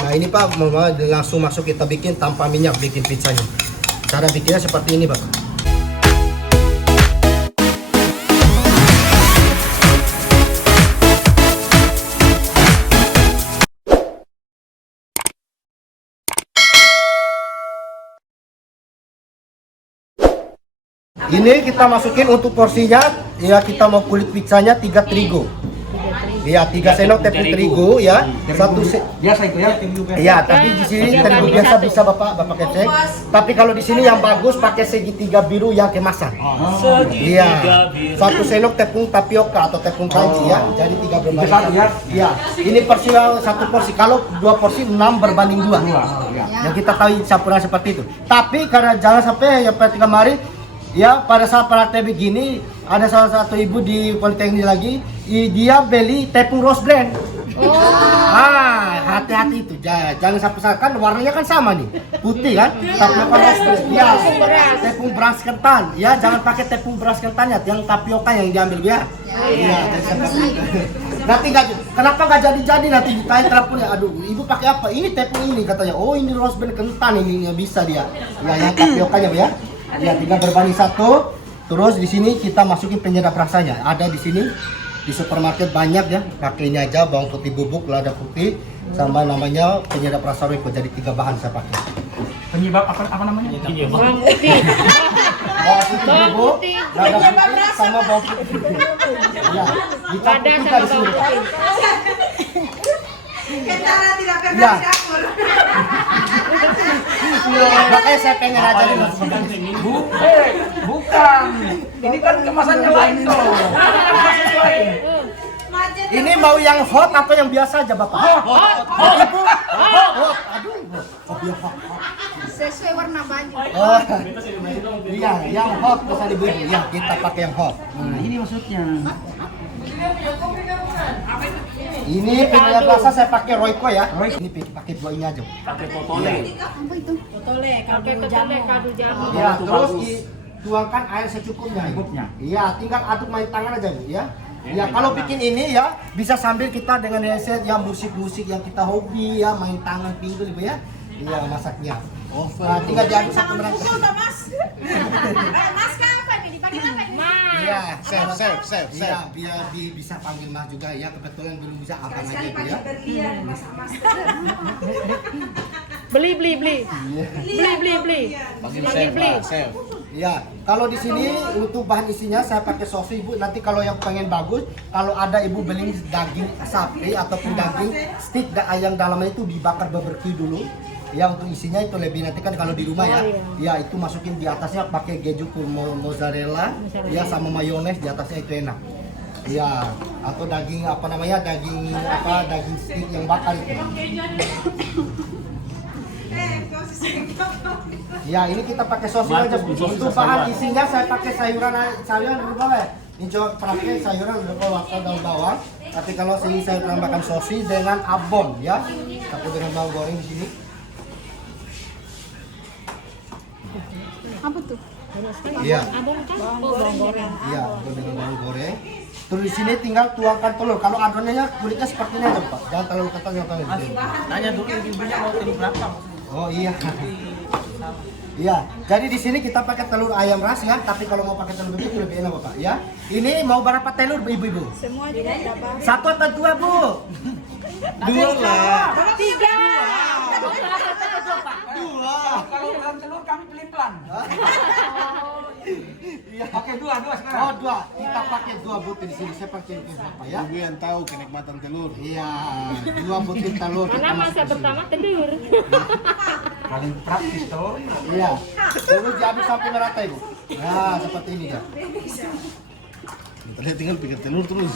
Nah ini Pak, langsung masuk kita bikin tanpa minyak, bikin pizzanya. Cara bikinnya seperti ini Pak. Ini kita masukin untuk porsinya, ya kita mau kulit pizzanya 3 terigu. Iya, 3 sendok tepung terigu ya. Biasa itu ya. Iya, tapi di sini terigu biasa bisa Bapak cek. Tapi kalau di sini yang bagus pakai segitiga biru yang kemasan. Iya. 1 sendok tepung tapioka atau tepung kanji ya. Jadi 3 berbanding 1. Iya. Ini porsi 1 porsi. Kalau 2 porsi 6 berbanding 2. Yang kita tahu campuran seperti itu. Tapi karena jangan sampai yang seperti kemarin ya, pada saat praktek begini ada salah satu ibu di Politeknik lagi, dia beli tepung rose blend. Hati-hati itu, jangan sampai salah, kan warnanya kan sama nih, putih kan, tapioka rose blend. Ya, tepung beras ketan, ya jangan pakai tepung beras ketannya, yang tapioka yang diambil ya. Iya, nanti kenapa nggak jadi nanti ditanya telepon ya, aduh ibu pakai apa? Ini tepung ini katanya, oh ini rose blend kentan ini nggak bisa dia, ya yang tapiokanya ya. Ya, 3 berbanding 1. Terus di sini kita masukin penyedap rasanya. Ada di sini di supermarket banyak ya. Pakai ini aja, bawang putih bubuk, lada putih, sama namanya penyedap rasa Royco. Jadi 3 bahan saya pakai. Penyebab apa namanya? Bawang putih. Bawang putih bubuk, lada putih, sama bawang putih. Ya, dicampur juga di sini. Kenapa tidak pernah Ya. di dapur? Makanya saya pengen aja nih Mas. Bukan. Ini kan kemasannya lain tuh. Ini mau yang hot atau yang biasa aja Bapak? Hot. Ibu? Hot. Aduh. Hot. Sesuai warna baju. Oh. Iya, yang hot pesan ibu. Ya, kita pakai yang hot. Nah, ini maksudnya. Ini penyedap rasa saya pakai Royco ya. Ini pakai 2 ini aja. Pakai potole. Apa itu? Totole, Pakai ketele kado jamu. Ya, terus tuangkan air secukupnya. Secukupnya. Iya, tinggal aduk main tangan aja Bu ya. Ya, kalau bikin ini ya bisa sambil kita dengan headset ya, musik-musik yang kita hobi ya, main tangan pinggul Ibu ya. Iya, masaknya. Nah, tinggal diaduk satu menit. Mas. Mas apa nih? Dipakai apa nih? Iya, Chef. Iya, biar bisa panggil Mas juga ya. Kebetulan belum bisa abang aja itu ya. Berlian, Mas. Beli. Iya. Beli. Panggil Panggil chef beli. lah, chef. Ya, kalau di sini untuk bahan isinya saya pakai sosis Ibu. Nanti kalau yang pengen bagus, kalau ada Ibu beli daging sapi ataupun daging stick yang dalamnya itu dibakar barbecue dulu. Ya, untuk isinya itu lebih nanti kan kalau di rumah ya. Ya, itu masukin di atasnya pakai keju mozzarella, ya sama mayones di atasnya itu enak. Ya, atau daging apa namanya? Daging stick yang bakar itu. Ya, ini kita pakai sosis aja Bu. Untuk bahan isinya saya pakai sayuran berapa ya? Ini coba pakai sayuran daun bawang. Tapi kalau sini saya tambahkan sosis dengan abon ya. Satu dengan bawang goreng di sini. Apa tuh? Iya. Abang kan? Oh, bawang goreng. Iya, abon dengan bawang goreng. Terus di sini tinggal tuangkan telur. Kalau adonannya kulitnya seperti ini aja Pak. Jangan terlalu ketat, jangan terlalu gede. Tanya dulu ibunya mau telur berapa? Oh iya. Iya, jadi di sini kita pakai telur ayam ras ya, tapi kalau mau pakai telur bebek itu lebih enak Bapak ya. Ini mau berapa telur ibu-ibu? Semua juga berapa? 1 atau 2 Bu? 2 lah. 3. Kalau dalam telur kami pelin-pelan. Iya. Oke, 2 sekarang. Oh 2, kita pakai 2 butir di sini. Saya pakai berapa ya? Ibu yang tahu kenikmatan telur. Iya, 2 butir telur. kita Karena masa masuk ke sini. pertama telur. Paling praktis tuh. Iya, telur diaduk sampai merata Ibu. Nah, seperti ini ya. Terlihat tinggal pikir telur terus.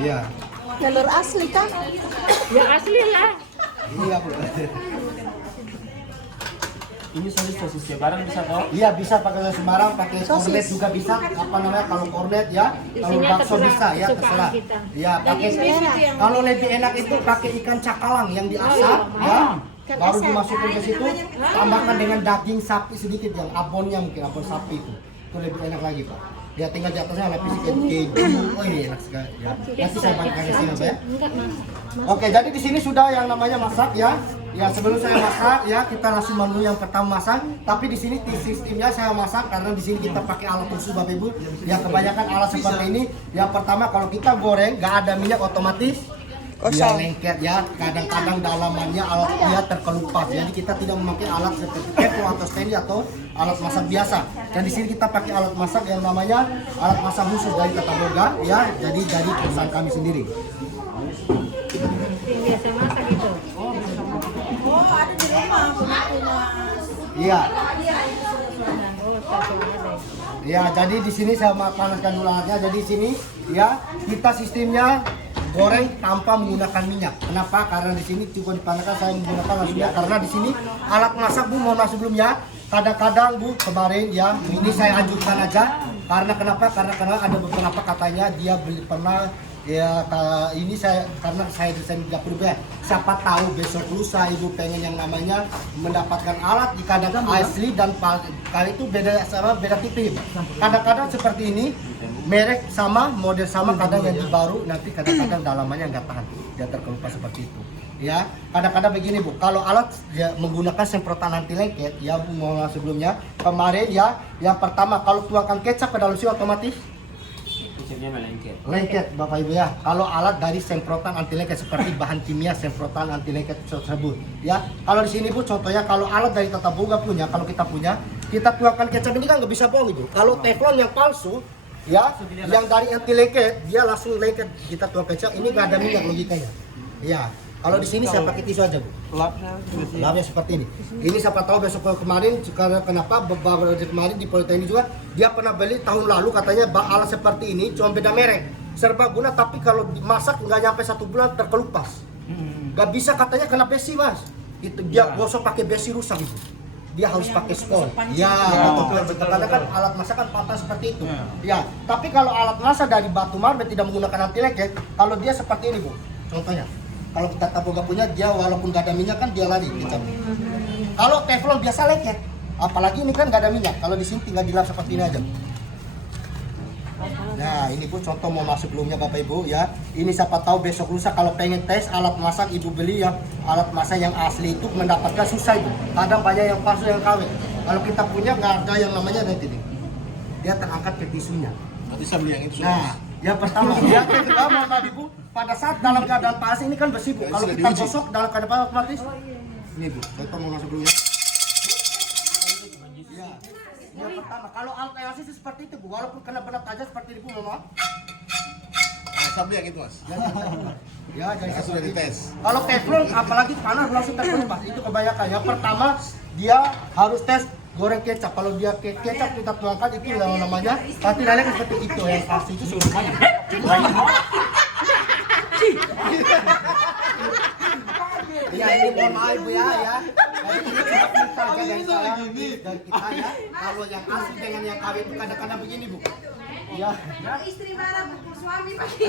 Iya. Telur asli kan? Ya asli lah. Iya Bu. Ini sosis Lebaran bisa toh? Iya bisa pakai sosis Semarang, pakai kornet juga bisa. Apa namanya kalau kornet ya, kalau Isinya bakso terserah bisa ya kesukaan terserah. kita. Ya pakai. Kalau lebih enak itu pakai ikan cakalang yang diasap ya. Baru dimasukin ke situ, tambahkan dengan daging sapi sedikit yang abonnya mungkin abon sapi itu lebih enak lagi Pak. Ya tinggal di atasnya lapis keju. Oh iya enak sekali. Ya. Nanti saya bangkai di sini Bapak ya. Enggak, Mas. Oke, jadi di sini sudah yang namanya masak ya. Ya sebelum saya masak ya kita langsung menu yang pertama masak. Tapi di sini sistemnya saya masak karena di sini kita pakai alat khusus Bapak Ibu. Ya kebanyakan alat seperti ini. Yang pertama kalau kita goreng nggak ada minyak otomatis dia lengket ya. Kadang-kadang dalamannya alat dia terkelupas. Jadi kita tidak memakai alat seperti teflon atau stainless atau alat masak biasa. Dan di sini kita pakai alat masak yang namanya alat masak khusus dari Tata Boga ya. Jadi dari perusahaan kami sendiri. Yang biasa masak itu. Oh, ada di rumah punya. Iya. Oh, satu ada. Ya, jadi di sini saya panaskan dulu alatnya. Jadi di sini ya kita sistemnya goreng tanpa menggunakan minyak. Kenapa? Karena di sini cukup dipanaskan saya menggunakan langsung minyak. Karena di sini alat masak Bu mohon maaf sebelumnya. Kadang-kadang Bu kemarin ya ini saya anjurkan aja. Karena kenapa? Karena ada beberapa katanya dia beli pernah ya ini saya karena saya desain nggak perlu ya. Siapa tahu besok lusa ibu pengen yang namanya mendapatkan alat di kadang asli dan kali itu beda sama beda tipe. Kadang-kadang seperti ini merek sama model sama kadang yang baru nanti kadang-kadang dalamannya nggak tahan dia terkelupas seperti itu. Ya kadang-kadang begini Bu, kalau alat ya, menggunakan semprotan anti lengket ya Bu mohon sebelumnya kemarin ya yang pertama kalau tuangkan kecap ke dalam sini otomatis Kecapnya melengket. lengket Bapak Ibu ya. Kalau alat dari semprotan anti lengket seperti bahan kimia semprotan anti lengket tersebut ya. Kalau di sini Bu contohnya kalau alat dari Tata Boga punya, kalau kita punya, kita tuangkan kecap ini kan nggak bisa bohong Ibu. Kalau teflon yang palsu ya, yang dari anti lengket dia langsung lengket kita tuang kecap ini nggak ada minyak logikanya. Ya. Kalau di sini saya pakai tisu aja Bu. Lapnya seperti ini. Ini siapa tahu besok kemarin karena kenapa beberapa kemarin di Politeknik juga dia pernah beli tahun lalu katanya alat seperti ini cuma beda merek serbaguna tapi kalau dimasak nggak nyampe 1 bulan terkelupas. Nggak bisa katanya kena besi Mas. Itu dia gosok pakai besi rusak itu. Dia harus pakai spon. Ya, betul. Karena kan alat masak kan patah seperti itu. Ya, tapi kalau alat masak dari batu marmer tidak menggunakan anti lengket, kalau dia seperti ini Bu. Contohnya. Kalau kita Tata Boga punya dia walaupun gak ada minyak kan dia lari kecap. Kalau teflon biasa lengket, apalagi ini kan gak ada minyak. Kalau di sini tinggal dilap seperti ini aja. Nah ini Bu contoh mau masuk sebelumnya Bapak Ibu ya. Ini siapa tahu besok lusa kalau pengen tes alat masak Ibu beli yang alat masak yang asli itu mendapatkan susah Ibu. Kadang banyak yang palsu yang KW. Kalau kita punya nggak ada yang namanya nanti dia terangkat ke tisunya. Nanti saya beli yang itu. Nah, yang pertama, yang kedua tadi Bu, pada saat dalam keadaan panas ini kan besi Bu. Kalau kita gosok dalam keadaan panas otomatis. Ini Bu, contoh mau masuk dulu ya. Ya. Yang pertama, kalau alat LC seperti itu Bu, walaupun kena benda tajam seperti ini Bu, Mama. Saya beli yang itu Mas. Ya, jadi Saya sudah dites. kalau teflon apalagi panas langsung terkelupas. Itu kebanyakan. Yang pertama, dia harus tes goreng kecap. Kalau dia kecap kita tuangkan itu yang namanya nanti lainnya seperti itu yang pasti itu sudah ya ini mohon maaf Bu ya. Jadi ini cuma kita aja dari saya dan kita ya. Kalau yang asli dengan yang KW itu kadang-kadang begini Bu. Ya. Istri marah pukul suami pagi.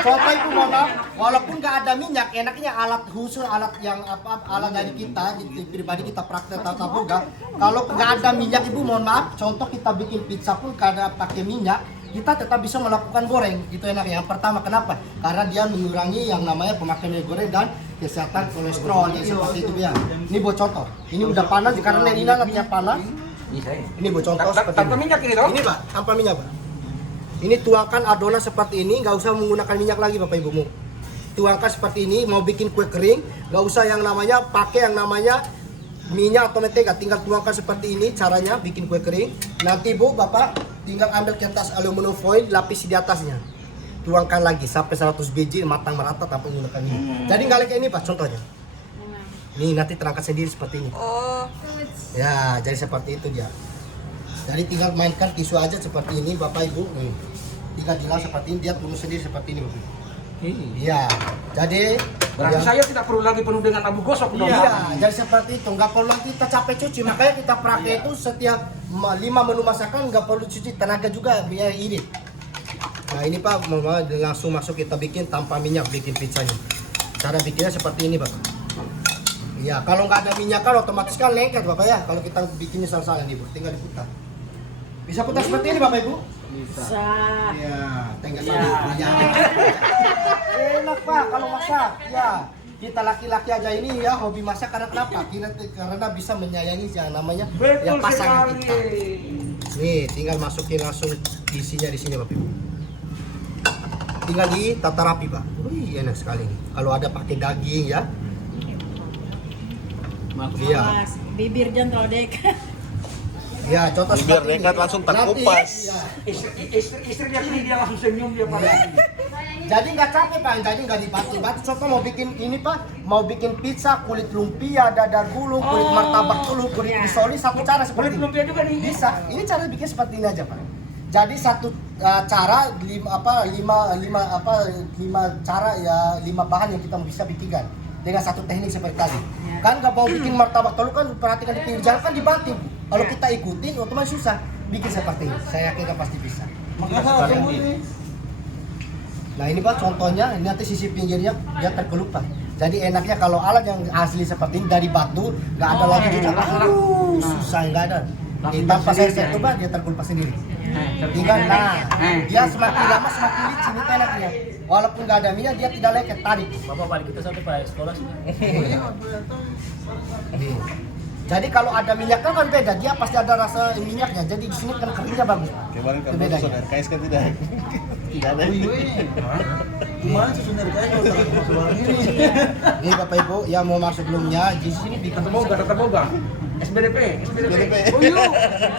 Contoh itu mohon maaf, walaupun nggak ada minyak, enaknya alat khusus, alat yang alat dari kita, pribadi kita praktek Tata Boga. Kalau nggak ada minyak Ibu mohon maaf, contoh kita bikin pizza pun karena pakai minyak, kita tetap bisa melakukan goreng. Itu enaknya. Yang pertama kenapa? Karena dia mengurangi yang namanya pemakaian minyak goreng dan kesehatan kolesterol yang seperti itu ya. Ini buat contoh. Ini udah panas karena ini nantinya panas. Ini buat contoh seperti Tanpa ini. minyak ini toh? Ini Pak, tanpa minyak Pak. Ini tuangkan adonan seperti ini, nggak usah menggunakan minyak lagi Bapak Ibumu. Tuangkan seperti ini, mau bikin kue kering, nggak usah yang namanya pakai yang namanya minyak atau mentega, tinggal tuangkan seperti ini caranya bikin kue kering. Nanti Bu, Bapak tinggal ambil kertas aluminium foil, lapis di atasnya. Tuangkan lagi sampai 100 biji matang merata tanpa menggunakan minyak. Jadi nggak kayak ini Pak contohnya. Nih nanti terangkat sendiri seperti ini. Ya, jadi seperti itu dia. Jadi tinggal mainkan tisu aja seperti ini Bapak Ibu. Tinggal dilap seperti ini, dia tumis sendiri seperti ini Bapak. Iya. Jadi Berarti saya tidak perlu lagi penuh dengan abu gosok dong. iya, jadi seperti itu. Nggak perlu kita capek cuci. Makanya kita pakai itu setiap 5 menu masakan nggak perlu cuci, tenaga juga biar irit. Nah ini Pak, langsung masuk kita bikin tanpa minyak bikin pizzanya. Cara bikinnya seperti ini Bapak. Iya, kalau nggak ada minyak kan otomatis kan lengket Bapak ya. Kalau kita bikinnya salah-salah nih Bu, tinggal diputar. Bisa putar seperti ini Bapak Ibu? Bisa. Ya, tinggal satu ya. Enak Pak kalau masak. Ya, kita laki-laki aja ini ya hobi masak karena kenapa? Karena bisa menyayangi yang namanya yang pasangan kita. Nih, tinggal masukin langsung isinya di sini Bapak Ibu. Tinggal ditata rapi Pak. Wih, enak sekali nih. Kalau ada pakai daging ya. Iya. Mas, bibir jangan terlalu dekat. Ya, contoh Biar seperti ini. dekat langsung tak Nanti, kupas. ya. Istrinya ini dia langsung senyum dia pada. Jadi nggak capek Pak, jadi nggak dibantu-bantu. Contoh mau bikin ini Pak, mau bikin pizza, kulit lumpia, dada gulung, kulit martabak gulung, kulit risoli, satu cara seperti Kulit ini. lumpia juga nih. Bisa. Ini cara bikin seperti ini aja Pak. Jadi satu cara lima cara ya 5 bahan yang kita bisa bikinkan dengan satu teknik seperti tadi. Kan nggak mau bikin martabak telur kan perhatikan di pinggir jalan kan dibanting. Kalau kita ikutin otomatis susah bikin seperti ini. Saya yakin pasti bisa. Nah ini Pak contohnya, ini nanti sisi pinggirnya dia terkelup Pak. Jadi enaknya kalau alat yang asli seperti ini dari batu, nggak ada lagi jejak. Aduh, susah nggak ada. Tanpa saya sentuh Pak, dia terkelupas sendiri. Tinggal, nah, dia semakin lama semakin licin itu enaknya. Walaupun nggak ada minyak, dia tidak leket, tarik. Bapak balik kita satu Pak sekolah sini. Nih. Jadi kalau ada minyaknya kan beda, dia pasti ada rasa minyaknya. Jadi di sini kan keringnya bagus. Kemarin kan Beda ya? saudara KS kan tidak. Tidak ada. Gimana sih saudara kaya kalau tak masuk orang ini? Ini Bapak Ibu yang mau masuk sebelumnya di sini bikin Terboga. SBDP. Oh iya,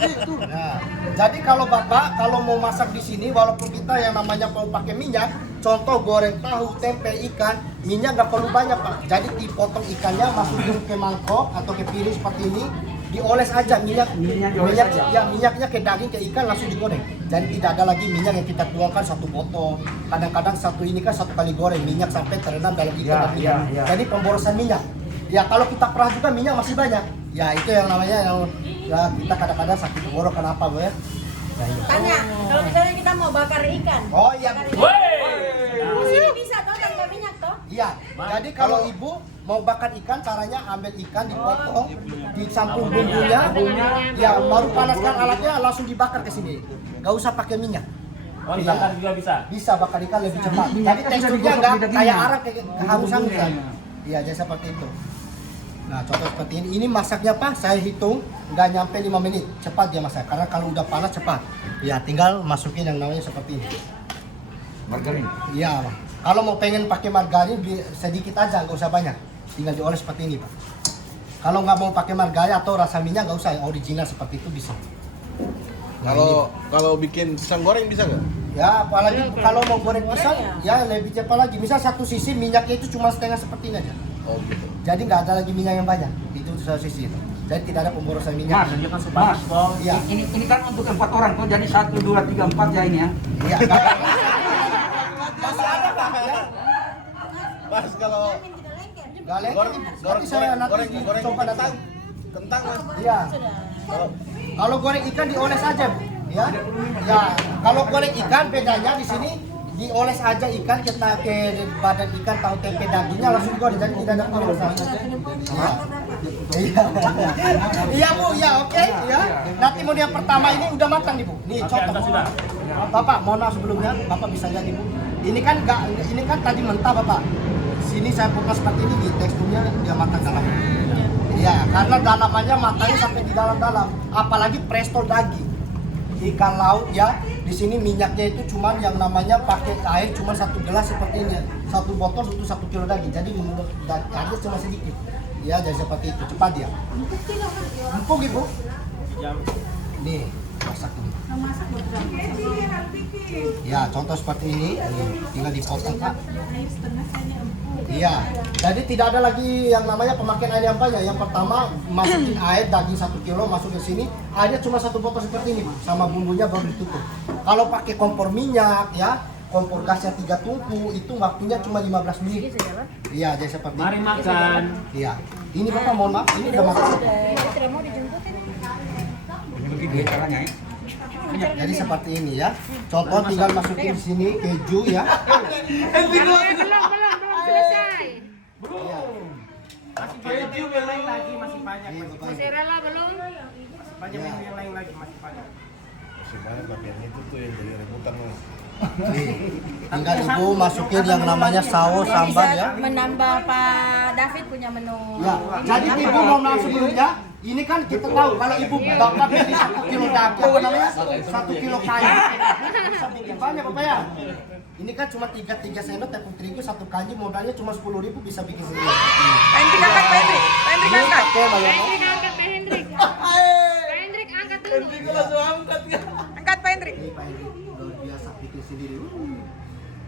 itu. Nah, jadi kalau Bapak kalau mau masak di sini, walaupun kita yang namanya mau pakai minyak, contoh goreng tahu, tempe, ikan, minyak nggak perlu banyak Pak. Jadi dipotong ikannya, masukin ke mangkok atau ke piring seperti ini, dioles aja minyaknya ke daging ke ikan langsung digoreng. Jadi tidak ada lagi minyak yang kita tuangkan satu botol. Kadang-kadang satu ini kan satu kali goreng minyak sampai terendam dalam ikan dan minyak. Jadi pemborosan minyak. Ya kalau kita perah juga minyak masih banyak. Ya itu yang namanya yang ya, kita kadang-kadang sakit tenggorok kenapa Bu ya? Nah, ini. Tanya, kalau misalnya kita mau bakar ikan. Oh iya. Di sini bisa toh tanpa minyak toh? Iya. Jadi kalau ibu mau bakar ikan caranya ambil ikan dipotong, dicampur bumbunya, ya baru panaskan alatnya langsung dibakar ke sini. Gak usah pakai minyak. Oh dibakar juga bisa. Bisa bakar ikan lebih cepat. Jadi teksturnya nggak kayak arang kayak hangus-hangus kan. Iya, jadi seperti itu. Nah, contoh seperti ini masaknya Pak, saya hitung nggak nyampe 5 menit, cepat dia masak. Karena kalau udah panas cepat. Ya, tinggal masukin yang namanya seperti ini. Margarin. Iya, Pak. Kalau mau pengen pakai margarin sedikit aja, nggak usah banyak. Tinggal dioles seperti ini, Pak. Kalau nggak mau pakai margarin atau rasa minyak nggak usah, original seperti itu bisa. Nah, Kalau bikin pisang goreng bisa nggak? ya, apalagi kalau mau goreng pisang, ya lebih cepat lagi. Misal satu sisi minyaknya itu cuma setengah seperti ini aja. Oh gitu. Jadi nggak ada lagi minyak yang banyak. Itu satu sisi. Jadi tidak ada pemborosan minyak. Dia kan suka bos. Iya. Ini kan untuk 4 orang tuh, jadi 1, 2, 3, 4 ya ini ya. Iya. Masih ada Pak ya. Mas kalau Nggak lengket. goreng Nanti saya nanti goreng coba datang. kentang Mas. Iya. Kalau goreng ikan dioles aja, Bu. Ya. Ya, kalau goreng ikan bedanya di sini dioles aja ikan kita ke badan ikan tahu tempe dagingnya langsung digoreng jadi tidak ada pemborosan. Iya. Iya. Iya, Bu. Ya, oke, ya. Nanti mau yang pertama ini udah matang nih, Bu. Nih, contoh. sudah. Bapak, mohon maaf sebelumnya, Bapak bisa jadi, Bu. Ini kan tadi mentah, Bapak. Sini saya buka seperti ini, teksturnya dia matang dalam. Iya, karena dalamannya matangnya sampai di dalam-dalam. Apalagi presto daging. Ikan laut ya, di sini minyaknya itu cuman yang namanya pakai air cuma 1 gelas seperti ini. 1 botol untuk 1 kilo daging. Jadi airnya cuma sedikit. Ya, jadi seperti itu. Cepat dia. Empuk, Ibu. Nih, masak ini. Ya, contoh seperti ini. Nih, tinggal dipotong, Pak. Iya, jadi tidak ada lagi yang namanya pemakaian air yang banyak. Yang pertama, masukin air daging 1 kilo, masuk ke sini. Airnya cuma 1 botol seperti ini, sama bumbunya baru ditutup. Kalau pakai kompor minyak, ya, kompor gasnya 3 tungku, itu waktunya cuma 15 menit. Iya, jadi seperti Mari ini. makan. Iya, ini Bapak mohon maaf, ini udah masak. Tidak mau dijemput ini. Ini begini caranya ya. Jadi seperti ini ya. Contoh tinggal masukin di sini keju ya. Belum selesai. Masih banyak yang lain lagi, masih banyak. Ini Bapak. Masih rela belum? Banyak yang lain lagi, masih banyak. Sebenarnya bagian itu tuh yang jadi rebutan mas. Tinggal ibu masukin yang namanya saus sambal ya. Menambah Pak David punya menu. Ya, jadi ibu mau nanya sebelumnya, ini kan kita tahu kalau ibu bapak beli 1 kilo daging, apa namanya? 1 kilo kayu. Bisa bikin banyak bapak ya. Ini kan cuma 3 sendok tepung terigu 1 kali, modalnya cuma 10.000 bisa bikin sendiri. Pak Hendrik angkat, Pak Hendrik. Pak Hendrik Ini angkat. pakai mayonnaise. Angkat Pak Hendrik. Pak Hendrik angkat dulu. Angkat Pak Hendrik. Ini Pak Hendrik udah biasa bikin sendiri.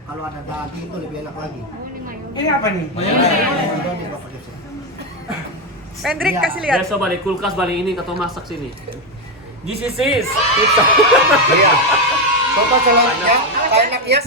Kalau ada daging itu lebih enak lagi. Ini apa nih? Ini bapak Yusuf. Pak Hendrik Iya. kasih lihat. Biasa balik kulkas balik ini kata masak sini. This is pizza. Iya. Bapak selanjutnya, enaknya